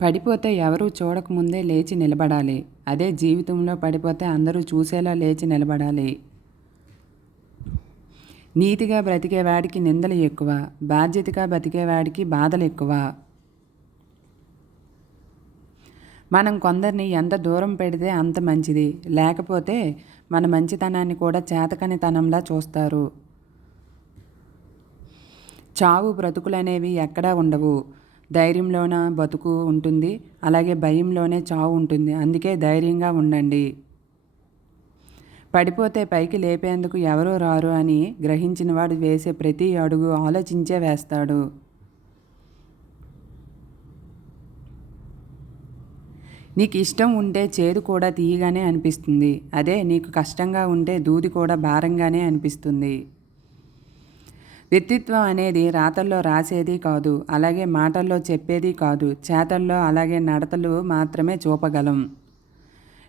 పడిపోతే ఎవరూ చూడకముందే లేచి నిలబడాలి. అదే జీవితంలో పడిపోతే అందరూ చూసేలా లేచి నిలబడాలి. నీతిగా బ్రతికేవాడికి నిందలు ఎక్కువ, బాధ్యతగా బతికేవాడికి బాధలు ఎక్కువ. మనం కొందరిని ఎంత దూరం పెడితే అంత మంచిది. లేకపోతే మన మంచితనాన్ని కూడా చేతకానితనంలా చూస్తారు. చావు బ్రతుకులనేవి ఎక్కడా ఉండవు. ధైర్యంలోన బతుకు ఉంటుంది, అలాగే భయంలోనే చావు ఉంటుంది. అందుకే ధైర్యంగా ఉండండి. పడిపోతే పైకి లేపేందుకు ఎవరూ రారు అని గ్రహించినవాడు వేసే ప్రతి అడుగు ఆలోచించే వేస్తాడు. నీకు ఇష్టం ఉంటే చేదు కూడా తీయగానే అనిపిస్తుంది. అదే నీకు కష్టంగా ఉంటే దూది కూడా భారంగానే అనిపిస్తుంది. వ్యక్తిత్వం అనేది రాతల్లో రాసేది కాదు, అలాగే మాటల్లో చెప్పేది కాదు, చేతల్లో అలాగే నడతలు మాత్రమే చూపగలం.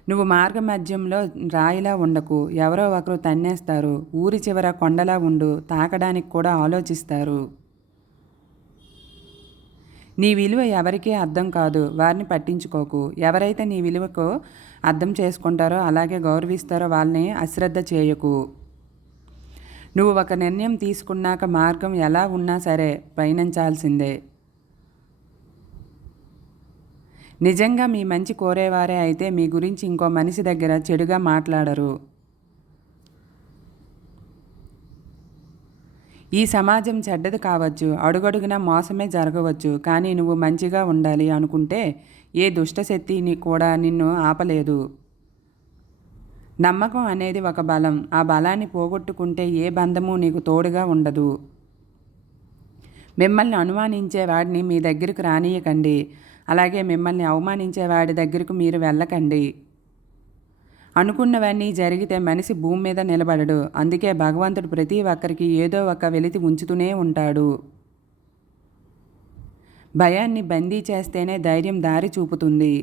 నువ్వు మార్గమధ్యంలో రాయిలా ఉండకు. ఎవరో ఒకరు తన్నేస్తారు. ఊరి చివర కొండలా ఉండు. తాకడానికి కూడా ఆలోచిస్తారు. నీ విలువ ఎవరికీ అర్థం కాదు. వారిని పట్టించుకోకు. ఎవరైతే నీ విలువకు అర్థం చేసుకుంటారో అలాగే గౌరవిస్తారో వాళ్ళని అశ్రద్ధ చేయకు. నువ్వు ఒక నిర్ణయం తీసుకున్నాక మార్గం ఎలా ఉన్నా సరే పయనించాల్సిందే. నిజంగా మీ మంచి కోరేవారే అయితే మీ గురించి ఇంకో మనిషి దగ్గర చెడుగా మాట్లాడరు. ఈ సమాజం చెడ్డది కావచ్చు, అడుగడుగునా మోసమే జరగవచ్చు, కానీ నువ్వు మంచిగా ఉండాలి అనుకుంటే ఏ దుష్టశక్తిని కూడా నిన్ను ఆపలేదు. నమ్మకం అనేది ఒక బలం. ఆ బలాన్ని పోగొట్టుకుంటే ఏ బంధము నీకు తోడుగా ఉండదు. మిమ్మల్ని అనుమానించే వాడిని మీ దగ్గరకు రానియకండి. అలాగే మిమ్మల్ని అవమానించే వాడి దగ్గరకు మీరు వెళ్ళకండి. అనుకున్నవన్నీ జరిగితే మనిషి భూమి మీద నిలబడడు. అందుకే భగవంతుడు ప్రతి ఒక్కరికి ఏదో ఒక వెలితి ఉంచుతూనే ఉంటాడు. భయాన్ని బందీ చేస్తేనే ధైర్యం దారి చూపుతుంది.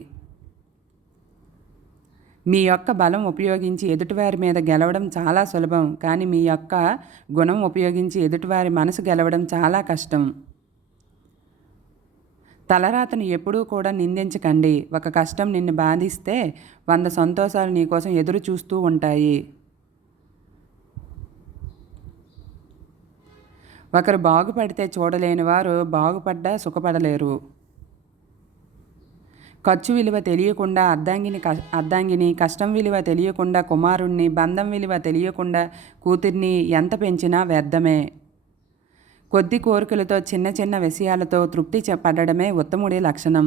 మీ యొక్క బలం ఉపయోగించి ఎదుటివారి మీద గెలవడం చాలా సులభం, కానీ మీ యొక్క గుణం ఉపయోగించి ఎదుటివారి మనసు గెలవడం చాలా కష్టం. తలరాతను ఎప్పుడూ కూడా నిందించకండి. ఒక కష్టం నిన్ను బాధిస్తే 100 సంతోషాలు నీకోసం ఎదురు చూస్తూ ఉంటాయి. ఒకరు బాగుపడితే చూడలేని వారు బాగుపడ్డా సుఖపడలేరు. ఖర్చు విలువ తెలియకుండా అర్ధాంగిని, కష్టం విలువ తెలియకుండా కుమారుణ్ణి, బంధం విలువ తెలియకుండా కూతుర్ని ఎంత పెంచినా వ్యర్థమే. కొద్ది కోరికలతో చిన్న చిన్న విషయాలతో తృప్తి పడడమే ఉత్తముడి లక్షణం.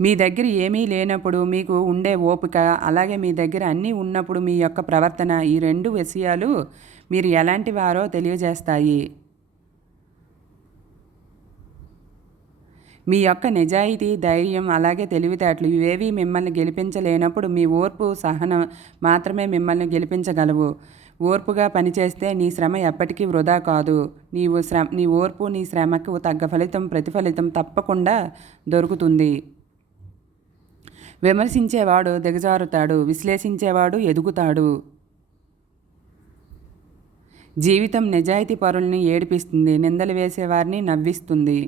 మీ దగ్గర ఏమీ లేనప్పుడు మీకు ఉండే ఓపిక, అలాగే మీ దగ్గర అన్నీ ఉన్నప్పుడు మీ యొక్క ప్రవర్తన, ఈ 2 విషయాలు మీరు ఎలాంటి వారో తెలియజేస్తాయి. మీ యొక్క నిజాయితీ, ధైర్యం, అలాగే తెలివితేటలు ఇవేవి మిమ్మల్ని గెలిపించలేనప్పుడు మీ ఓర్పు, సహనం మాత్రమే మిమ్మల్ని గెలిపించగలవు. ఓర్పుగా పనిచేస్తే నీ శ్రమ ఎప్పటికీ వృధా కాదు. నీ ఓర్పు, నీ శ్రమకు తగ్గ ప్రతిఫలితం తప్పకుండా దొరుకుతుంది. విమర్శించేవాడు దిగజారుతాడు, విశ్లేషించేవాడు ఎదుగుతాడు. జీవితం నిజాయితీ పరుల్ని ఏడిపిస్తుంది, నిందలు వేసేవారిని నవ్విస్తుంది.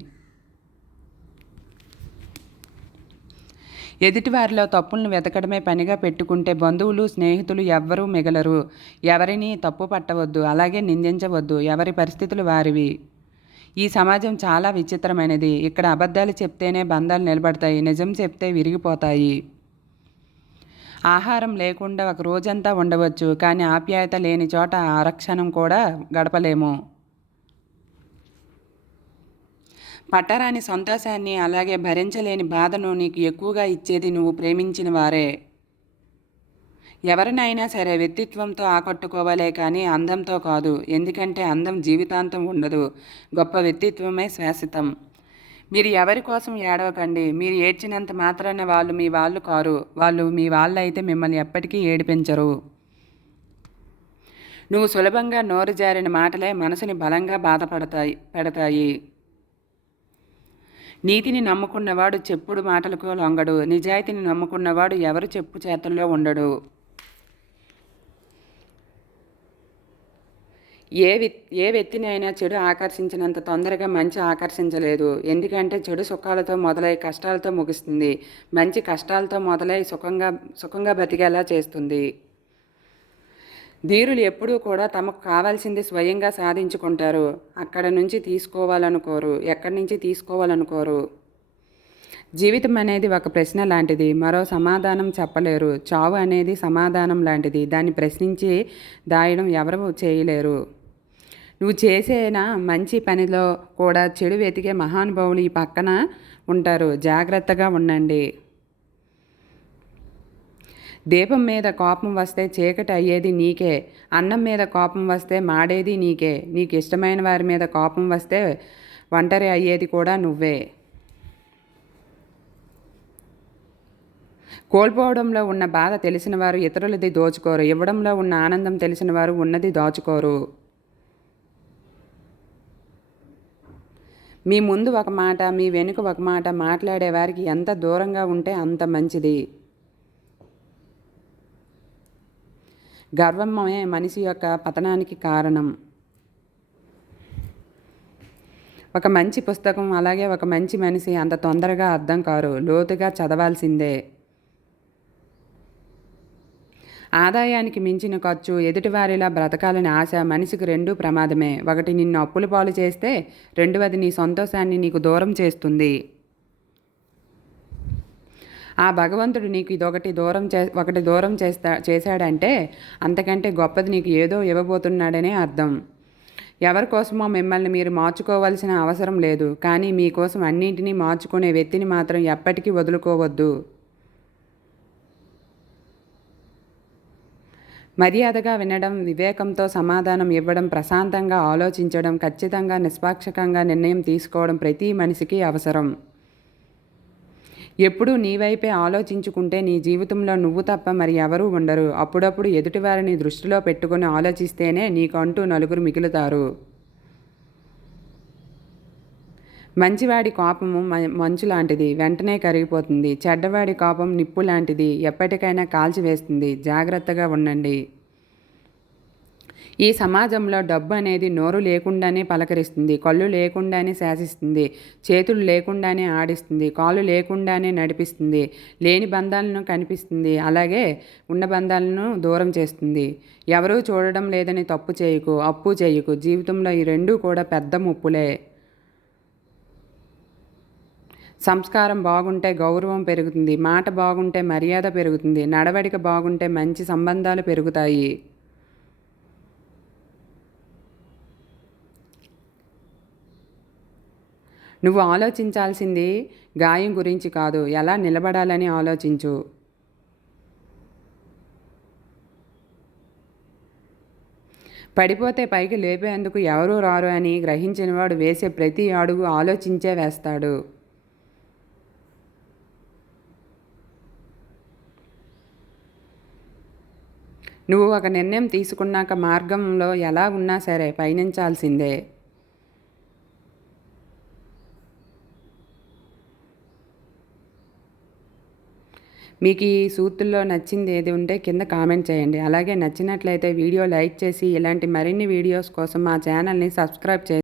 ఎదుటివారిలో తప్పులను వెతకడమే పనిగా పెట్టుకుంటే బంధువులు, స్నేహితులు ఎవ్వరూ మిగలరు. ఎవరిని తప్పు పట్టవద్దు, అలాగే నిందించవద్దు. ఎవరి పరిస్థితులు వారివి. ఈ సమాజం చాలా విచిత్రమైనది. ఇక్కడ అబద్ధాలు చెప్తేనే బంధాలు నిలబడతాయి, నిజం చెప్తే విరిగిపోతాయి. ఆహారం లేకుండా ఒక రోజంతా ఉండవచ్చు, కానీ ఆప్యాయత లేని చోట ఆరక్షణం కూడా గడపలేము. పట్టరాని సంతోషాన్ని, అలాగే భరించలేని బాధను నీకు ఎక్కువగా ఇచ్చేది నువ్వు ప్రేమించిన వారే. ఎవరినైనా సరే వ్యక్తిత్వంతో ఆకట్టుకోవాలే కానీ అందంతో కాదు. ఎందుకంటే అందం జీవితాంతం ఉండదు, గొప్ప వ్యక్తిత్వమే శాశ్వతం. మీరు ఎవరి కోసం ఏడవకండి. మీరు ఏడ్చినంత మాత్రాన వాళ్ళు మీ వాళ్ళు కారు. వాళ్ళు మీ వాళ్ళైతే మిమ్మల్ని ఎప్పటికీ ఏడిపించరు. నువ్వు సులభంగా నోరు జారిన మాటలే మనసుని బలంగా పెడతాయి. నీతిని నమ్ముకున్నవాడు చెప్పుడు మాటలకు లొంగడు. నిజాయితీని నమ్ముకున్నవాడు ఎవరు చెప్పు చేతుల్లో ఉండడు. ఏ వ్యక్తినైనా చెడు ఆకర్షించినంత తొందరగా మంచి ఆకర్షించలేదు. ఎందుకంటే చెడు సుఖాలతో మొదలై కష్టాలతో ముగుస్తుంది. మంచి కష్టాలతో మొదలై సుఖంగా బతికేలా చేస్తుంది. ధీరులు ఎప్పుడూ కూడా తమకు కావాల్సింది స్వయంగా సాధించుకుంటారు. ఎక్కడి నుంచి తీసుకోవాలనుకోరు. జీవితం అనేది ఒక ప్రశ్న లాంటిది. మరో సమాధానం చెప్పలేరు. చావు అనేది సమాధానం లాంటిది. దాన్ని ప్రశ్నించి దాయడం ఎవరు చేయలేరు. నువ్వు చేసేన మంచి పనిలో కూడా చెడు వెతికే మహానుభావులు ఈ పక్కన ఉంటారు. జాగ్రత్తగా ఉండండి. దీపం మీద కోపం వస్తే చీకటి అయ్యేది నీకే. అన్నం మీద కోపం వస్తే మాడేది నీకే. నీకు ఇష్టమైన వారి మీద కోపం వస్తే ఒంటరి అయ్యేది కూడా నువ్వే. కోల్పోవడంలో ఉన్న బాధ తెలిసిన వారు ఇతరులది దోచుకోరు. ఇవ్వడంలో ఉన్న ఆనందం తెలిసిన వారు ఉన్నది దాచుకోరు. మీ ముందు ఒక మాట, మీ వెనుక ఒక మాట మాట్లాడే వారికి ఎంత దూరంగా ఉంటే అంత మంచిది. గర్వమే మనిషి యొక్క పతనానికి కారణం. ఒక మంచి పుస్తకం అలాగే ఒక మంచి మనిషి అంత తొందరగా అర్థం కారు. లోతుగా చదవాల్సిందే. ఆదాయానికి మించిన ఖర్చు, ఎదుటివారిలా బ్రతకాలని ఆశ మనిషికి రెండూ ప్రమాదమే. ఒకటి నిన్ను అప్పుల పాలు చేస్తే, రెండవది నీ సంతోషాన్ని నీకు దూరం చేస్తుంది. ఆ భగవంతుడు నీకు ఒకటి దూరం చేశాడంటే అంతకంటే గొప్పది నీకు ఏదో ఇవ్వబోతున్నాడనే అర్థం. ఎవరి కోసమో మిమ్మల్ని మీరు మార్చుకోవాల్సిన అవసరం లేదు. కానీ మీకోసం అన్నింటినీ మార్చుకునే వ్యక్తిని మాత్రం ఎప్పటికీ వదులుకోవద్దు. మర్యాదగా వినడం, వివేకంతో సమాధానం ఇవ్వడం, ప్రశాంతంగా ఆలోచించడం, ఖచ్చితంగా నిష్పాక్షికంగా నిర్ణయం తీసుకోవడం ప్రతి మనిషికి అవసరం. ఎప్పుడూ నీ వైపే ఆలోచించుకుంటే నీ జీవితంలో నువ్వు తప్ప మరి ఎవరూ ఉండరు. అప్పుడప్పుడు ఎదుటివారిని దృష్టిలో పెట్టుకుని ఆలోచిస్తేనే నీకంటూ నలుగురు మిగులుతారు. మంచివాడి కోపము మంచు లాంటిది, వెంటనే కరిగిపోతుంది. చెడ్డవాడి కోపం నిప్పు లాంటిది, ఎప్పటికైనా కాల్చివేస్తుంది. జాగ్రత్తగా ఉండండి. ఈ సమాజంలో డబ్బు అనేది నోరు లేకుండానే పలకరిస్తుంది, కళ్ళు లేకుండానే శాసిస్తుంది, చేతులు లేకుండానే ఆడిస్తుంది, కాళ్ళు లేకుండానే నడిపిస్తుంది. లేని బంధాలను కనిపిస్తుంది, అలాగే ఉన్న బంధాలను దూరం చేస్తుంది. ఎవరూ చూడడం లేదని తప్పు చేయకు, అప్పు చేయకు. జీవితంలో ఈ రెండూ కూడా పెద్ద ముప్పులే. సంస్కారం బాగుంటే గౌరవం పెరుగుతుంది, మాట బాగుంటే మర్యాద పెరుగుతుంది, నడవడిక బాగుంటే మంచి సంబంధాలు పెరుగుతాయి. నువ్వు ఆలోచించాల్సింది గాయం గురించి కాదు, ఎలా నిలబడాలని ఆలోచించు. పడిపోతే పైకి లేపేందుకు ఎవరూ రారు అని గ్రహించినవాడు వేసే ప్రతి అడుగు ఆలోచించే వేస్తాడు. నువ్వు ఒక నిర్ణయం తీసుకున్నాక మార్గంలో ఎలా ఉన్నా సరే పయనించాల్సిందే. మీకు ఈ సూత్రుల్లో నచ్చింది ఏది ఉంటే కింద కామెంట్ చేయండి. అలాగే నచ్చినట్లయితే వీడియో లైక్ చేసి ఇలాంటి మరిన్ని వీడియోస్ కోసం మా ఛానల్ని సబ్స్క్రైబ్ చేయండి.